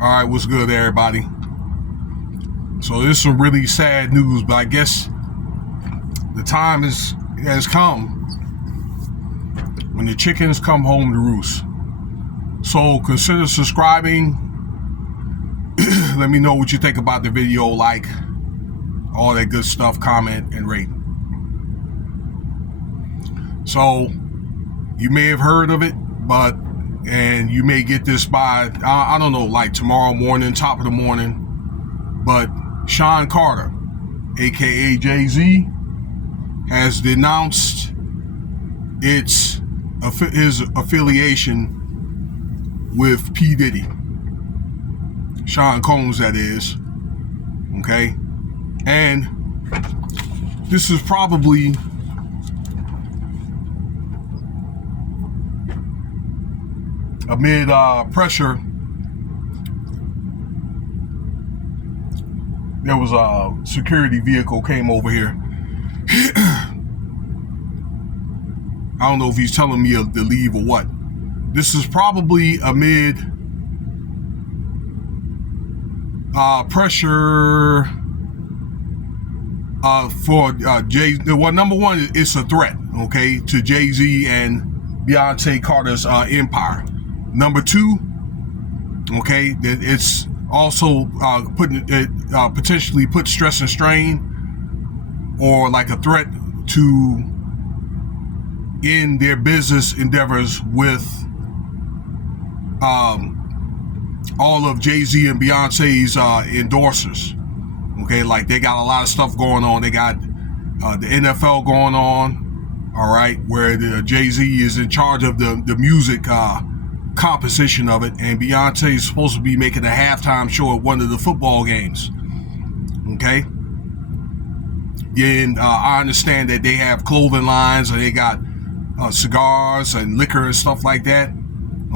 All right, what's good, everybody? So this is some really sad news, but I guess the time has come when the chickens come home to roost. So consider subscribing. Let me know what you think about the video, like, all that good stuff, comment, and rate. So you may have heard of it, and you may get this by, I don't know, like tomorrow morning, top of the morning. But Sean Carter, aka JayZ, has denounced his affiliation with P Diddy. Sean Combs, that is. Okay? And this is probably amid pressure. There was a security vehicle came over here. I don't know if he's telling me to leave or what. This is probably amid pressure for JayZ. Well, number one, it's a threat, okay, to JayZ and Beyonce Carter's empire. Number two, okay, that it's also potentially put stress and strain, or like a threat to end their business endeavors with all of JayZ and Beyonce's endorsers. Okay, like they got a lot of stuff going on. They got the NFL going on, all right, where the JayZ is in charge of the music composition of it, and Beyonce is supposed to be making a halftime show at one of the football games. Okay, and I understand that they have clothing lines and they got cigars and liquor and stuff like that.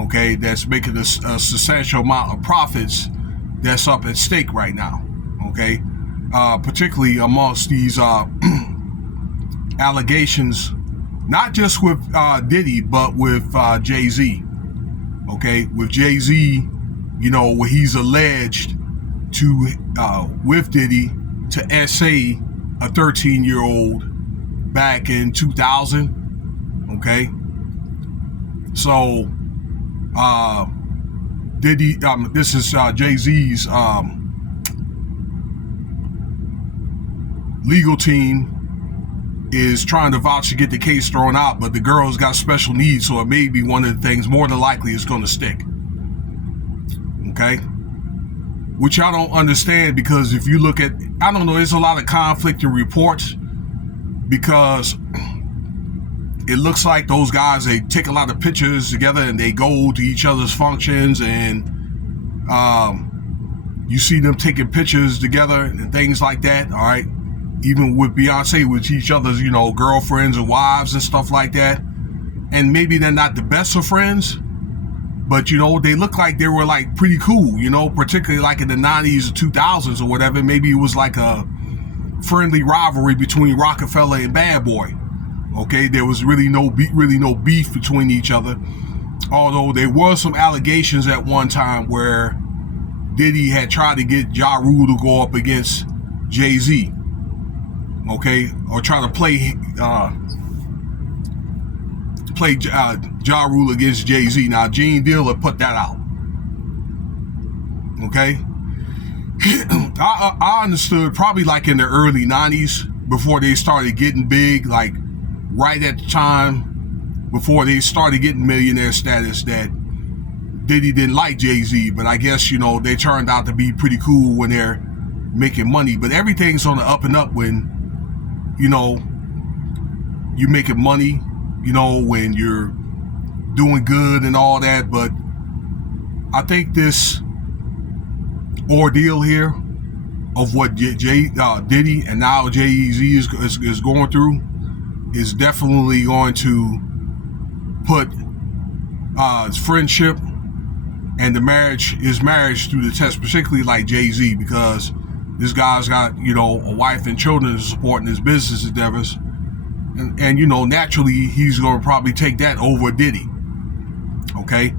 Okay, that's making a substantial amount of profits that's up at stake right now. Okay, particularly amongst these allegations, not just with Diddy, but with JayZ. Okay, with JayZ, you know, where he's alleged to, with Diddy, to essay a 13-year-old back in 2000. Okay, so Diddy, this is JayZ's legal team is trying to vouch to get the case thrown out, but the girl's got special needs, so it may be one of the things more than likely is going to stick. Okay? Which I don't understand, because if you look at, I don't know, there's a lot of conflicting reports, because it looks like those guys, they take a lot of pictures together and they go to each other's functions, and you see them taking pictures together and things like that, all right? Even with Beyonce, with each other's, you know, girlfriends and wives and stuff like that. And maybe they're not the best of friends, but, you know, they look like they were like pretty cool, you know, particularly like in the 90s or 2000s or whatever. Maybe it was like a friendly rivalry between Rockefeller and Bad Boy. Okay, there was really no beef between each other. Although there was some allegations at one time where Diddy had tried to get Ja Rule to go up against JayZ. Okay, or try to play Ja Rule against JayZ. Now Gene Dealer put that out. Okay, I understood probably like in the early 90s, before they started getting big, like right at the time before they started getting millionaire status, that Diddy didn't like JayZ, but I guess, you know, they turned out to be pretty cool when they're making money. But everything's on the up and up when, you know, you're making money, you know, when you're doing good and all that. But I think this ordeal here of what Diddy and now JayZ is going through is definitely going to put his friendship and his marriage through the test, particularly like JayZ, because this guy's got, you know, a wife and children to support in his business endeavors. And you know, naturally, he's going to probably take that over Diddy. Okay?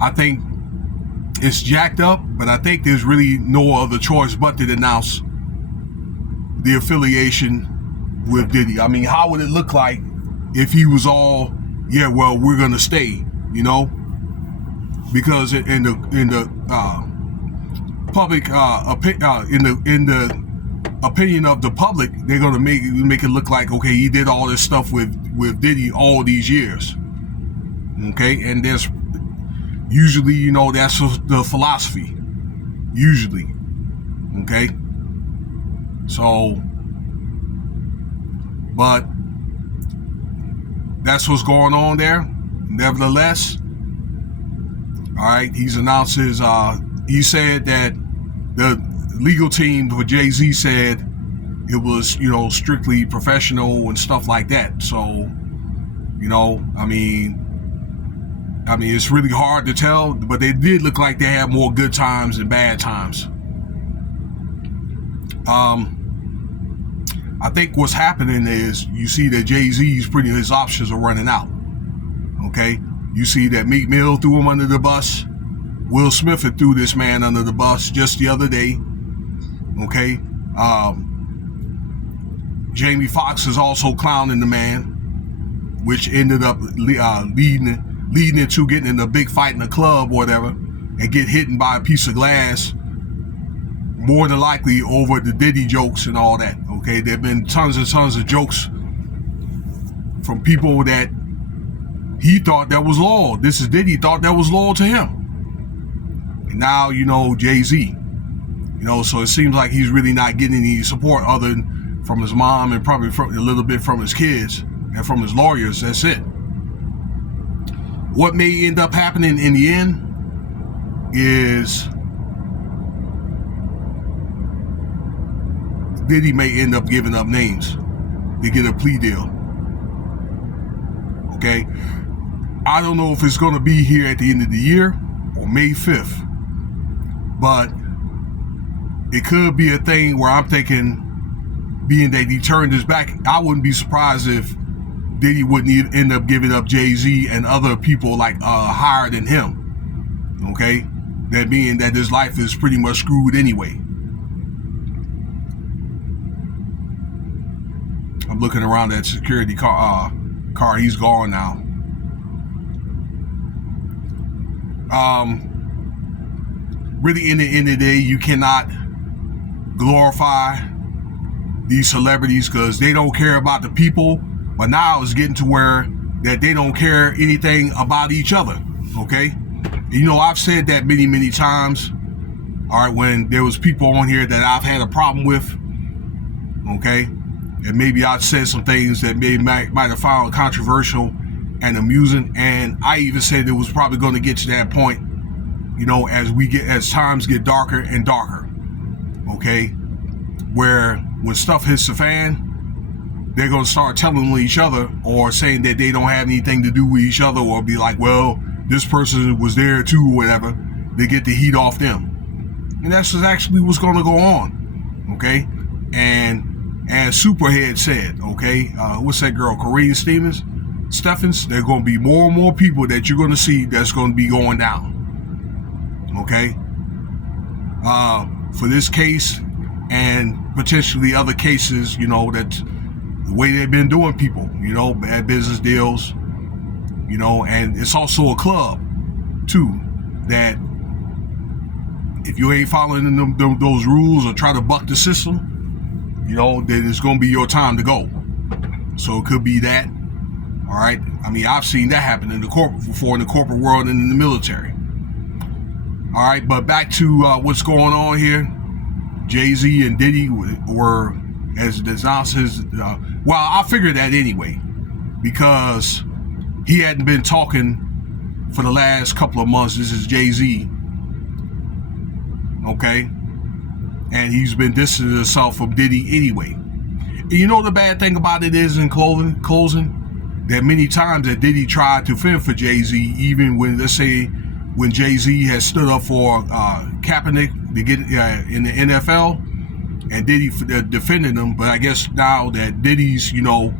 I think it's jacked up, but I think there's really no other choice but to denounce the affiliation with Diddy. I mean, how would it look like if he was all, yeah, well, we're gonna stay, you know? Because in the public in the opinion of the public, they're gonna make it look like, okay, he did all this stuff with Diddy all these years. Okay, and there's usually, you know, that's the philosophy. Usually. Okay. So, but that's what's going on there. Nevertheless, all right, he's announced his, he said that the legal team for JayZ said it was, you know, strictly professional and stuff like that. So, you know, I mean, it's really hard to tell, but they did look like they had more good times than bad times. I think what's happening is you see that JayZ's his options are running out. Okay, you see that Meek Mill threw him under the bus. Will Smith had threw this man under the bus just the other day. Okay, Jamie Foxx is also clowning the man, which ended up leading into getting in a big fight in a club or whatever, and get hit by a piece of glass, more than likely over the Diddy jokes and all that. Okay, there have been tons and tons of jokes from people that he thought that was loyal. This is Diddy thought that was loyal to him. And now, you know, JayZ. You know, so it seems like he's really not getting any support other than from his mom and probably a little bit from his kids and from his lawyers. That's it. What may end up happening in the end is Diddy may end up giving up names to get a plea deal. Okay? I don't know if it's going to be here at the end of the year or May 5th. But it could be a thing where I'm thinking, being that he turned his back, I wouldn't be surprised if Diddy wouldn't end up giving up JayZ and other people like higher than him. Okay? That being that his life is pretty much screwed anyway. I'm looking around that security car. He's gone now. Really, in the end of the day, you cannot glorify these celebrities because they don't care about the people. But now it's getting to where that they don't care anything about each other. Okay, you know, I've said that many, many times. All right, when there was people on here that I've had a problem with. Okay, and maybe I said some things that might have found controversial and amusing, and I even said it was probably going to get to that point, you know, as times get darker and darker. Okay, where when stuff hits the fan, they're going to start telling each other or saying that they don't have anything to do with each other, or be like, well, this person was there too, or whatever. They get the heat off them, and that's actually what's going to go on. Okay, and as Superhead said, okay, what's that girl, Corinne Steffens? There are going to be more and more people that you're going to see that's going to be going down. Okay, for this case and potentially other cases, you know, that the way they've been doing people, you know, bad business deals, you know, and it's also a club too, that if you ain't following those rules or try to buck the system, you know, then it's going to be your time to go. So it could be that. All right. I mean, I've seen that happen in the corporate world and in the military. All right. But back to what's going on here. JayZ and Diddy were, as denounced his, well, I figured that anyway, because he hadn't been talking for the last couple of months. This is JayZ. Okay. And he's been distancing himself from Diddy anyway. And you know the bad thing about it is, in closing, that many times that Diddy tried to fend for JayZ, even when, let's say, when JayZ has stood up for Kaepernick to get in the NFL, and Diddy defended him. But I guess now that Diddy's, you know,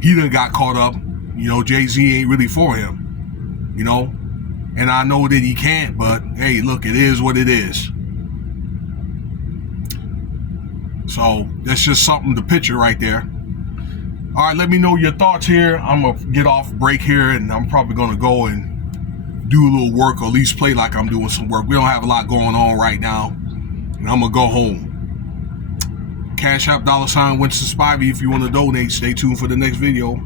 he done got caught up, you know, JayZ ain't really for him, you know. And I know that he can't, but hey, look, it is what it is. So that's just something to picture right there. All right, let me know your thoughts here. I'm going to get off break here, and I'm probably going to go and do a little work, or at least play like I'm doing some work. We don't have a lot going on right now, and I'm going to go home. Cash App $Winston Spivey if you want to donate. Stay tuned for the next video.